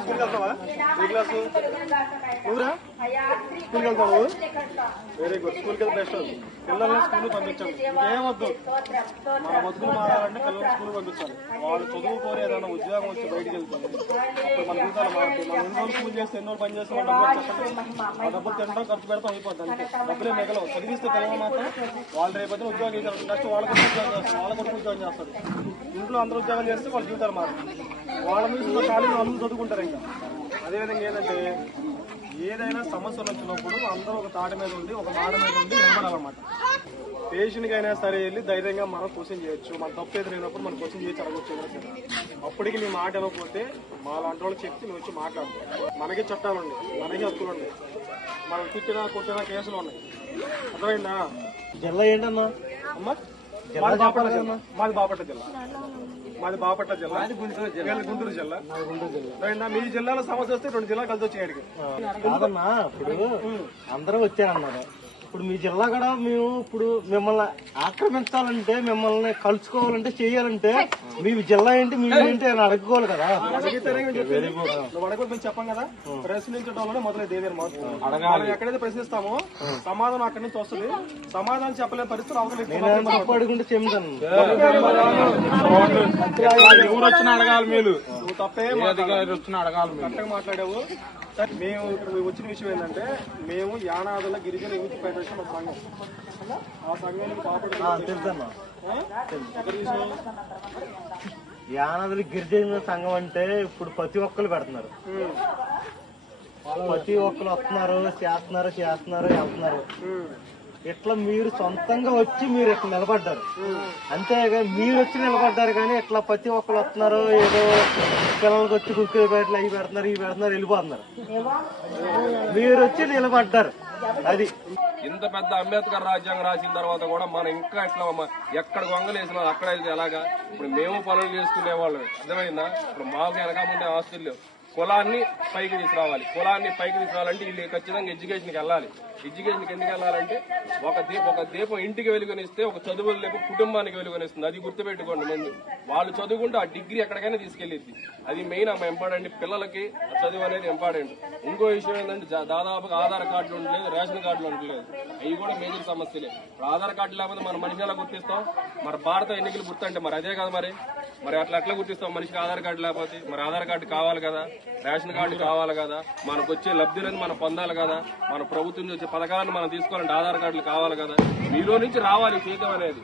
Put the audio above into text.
స్కూల్కి వెళ్తావా? ఏ క్లాసు నువ్వురా స్కూల్కి వెళ్తావు నువ్వు? వెరీ గుడ్ స్కూల్కి వెళ్తే బెస్ట్ పిల్లల్ని స్కూల్ పంపించాలి. ఇంకేమొద్దు మన బతుకులు మారాలంటే పిల్లల్ని స్కూల్ పంపించాలి. వాళ్ళు చదువుకోని ఏదైనా ఉద్యోగం వచ్చి బయటికి వెళ్తారు. అప్పుడు మన జీవితాలు మారుతాయి. మనం ఎన్ని రోజులు స్కూల్ చేస్తే ఎన్నో పని చేస్తే డబ్బులు ఆ డబ్బులు తినడం ఖర్చు పెడతాం అయిపోద్ది అంతే. డబ్బులే మిగలవు. చదివిస్తే పిల్లలు మాత్రం వాళ్ళు రేపొద్దున ఉద్యోగం చేస్తారు నెక్స్ట్ వాళ్ళ కూడా ఉద్యోగం చేస్తారు. వాళ్ళ కూడా ఉద్యోగం చేస్తారు. ఇంట్లో అందరూ ఉద్యోగం చేస్తే వాళ్ళ జీవితాలు మారుతుంది వాళ్ళ మీద ఖాళీ అందరూ చదువుకుంటారు ఇంకా. అదేవిధంగా ఏంటంటే ఏదైనా సమస్యలు వచ్చినప్పుడు అందరూ ఒక తాట మీద ఉండి ఒక మాట మీద ఉండి నిలబడాలన్నమాట. పేషెంట్కి అయినా సరే వెళ్ళి ధైర్యంగా మనం క్వశ్చన్ చేయొచ్చు. మన తప్పు ఎదురైనప్పుడు మనం క్వశ్చన్ చేసి అడగొచ్చు. అప్పటికి నీ మాట ఇవ్వకపోతే మా లాంటి వాళ్ళు చెప్తే నువ్వు వచ్చి మాట్లాడు మనకి చట్టాలు ఉన్నాయి మనకి హక్కులు ఉన్నాయి. మనం తిట్టినా కొట్టినా కేసులు ఉన్నాయి. అర్థమైందా? జిల్లా ఏంటన్నా అమ్మా మాది బాపట్ల జిల్లా. మాది బాపట్ల జిల్లా. మాది బాపట్ల జిల్లా. గుంటూరు జిల్లా. గుంటూరు జిల్లా? మీ జిల్లాలో సమస్య వస్తే రెండు జిల్లా కలిసి ఇప్పుడు అందరూ వచ్చారన్నారు. ఇప్పుడు మీ జిల్లా కూడా మేము ఇప్పుడు మిమ్మల్ని ఆక్రమించాలంటే మిమ్మల్ని కలుసుకోవాలంటే చేయాలంటే మీ జిల్లా ఏంటి మీ ఏంటి అని అడుక్కోవాలి కదా అడిగితేనే నేను చెప్పేది. నువ్వు మేము చెప్పాం కదా ప్రశ్నించడంలోనే మొదలైతే మనం ఎక్కడైతే ప్రశ్నిస్తామో సమాధానం అక్కడి నుంచి వస్తుంది సమాధానం చెప్పలేని నేను తప్పు అడుగుంటే చెప్తాను ఎవరు వచ్చినా అడగాలి మీరు తప్పే కరెక్ట్గా మాట్లాడావు. సరే, మేము ఇక్కడ వచ్చిన విషయం ఏంటంటే మేము యానాదుల గిరిజన యూత్ ఫెడరేషన్ ఒక సంఘం. ఆ సంఘానికి? యానాదులు గిరిజన సంఘం అంటే ఇప్పుడు ప్రతి ఒక్కరు పెడుతున్నారు. ప్రతి ఒక్కరు వస్తున్నారు చేస్తున్నారు చేస్తున్నారు వెళ్తున్నారు. ఇట్లా మీరు సొంతంగా వచ్చి మీరు ఇట్లా నిలబడ్డారు. అంతేగా మీరు వచ్చి నిలబడ్డారు కానీ ఇట్లా ప్రతి ఒక్కరు వస్తున్నారు ఏదో పిల్లలకి వచ్చి కుక్కలు బయటలు అవి పెడుతున్నారు ఇవి పెడుతున్నారు వెళ్ళిపోతున్నారు. మీరు వచ్చి నిలబడ్డారు. అది. ఇంత పెద్ద అంబేద్కర్ రాజ్యాంగం రాసిన తర్వాత కూడా మనం ఇంకా ఇట్లా ఎక్కడ గొంగలేసిన అక్కడ వెళ్తే ఎలాగా? ఇప్పుడు మేము పనులు చేసుకునే వాళ్ళు. అర్థమైందా? ఇప్పుడు మాకు వెనక ముందే ఆస్తులు లేవు. కులాన్ని పైకి తీసుకురావాలి. కులాన్ని పైకి తీసుకురావాలంటే వీళ్ళు ఖచ్చితంగా ఎడ్యుకేషన్కి వెళ్ళాలి. ఎడ్యుకేషన్కి ఎందుకు వెళ్ళాలంటే ఒక దీపం ఒక దీపం ఇంటికి వెలుగునిస్తే ఒక చదువులు లేక కుటుంబానికి వెలుగునిస్తుంది. అది గుర్తుపెట్టుకోండి ముందు. వాళ్ళు చదువుకుంటే ఆ డిగ్రీ ఎక్కడికైనా తీసుకెళ్ళిద్ది. అది మెయిన్ ఇంపార్టెంట్ పిల్లలకి చదువు అనేది ఇంపార్టెంట్ ఇంకో విషయం ఏంటంటే దాదాపుగా ఆధార్ కార్డులు ఉండలేదు రేషన్ కార్డులు ఉండలేదు. అవి కూడా మేజర్ సమస్యలే. ఆధార్ కార్డు లేకపోతే మన మనిషి ఎలా గుర్తిస్తాం? మరి భారత ఎన్నికలు గుర్తంటే మరి అదే కదా మరి. మరి అట్లా ఎట్లా గుర్తిస్తాం? మనిషికి ఆధార్ కార్డు లేకపోతే? మరి ఆధార్ కార్డు కావాలి కదా. రేషన్ కార్డు కావాలి కదా మనకు వచ్చే లబ్ధులను మనం పొందాలి కదా మన ప్రభుత్వం నుంచి వచ్చే పథకాలను మనం తీసుకోవాలంటే ఆధార్ కార్డులు కావాలి కదా మీలో నుంచి రావాలి ఫీజం అనేది.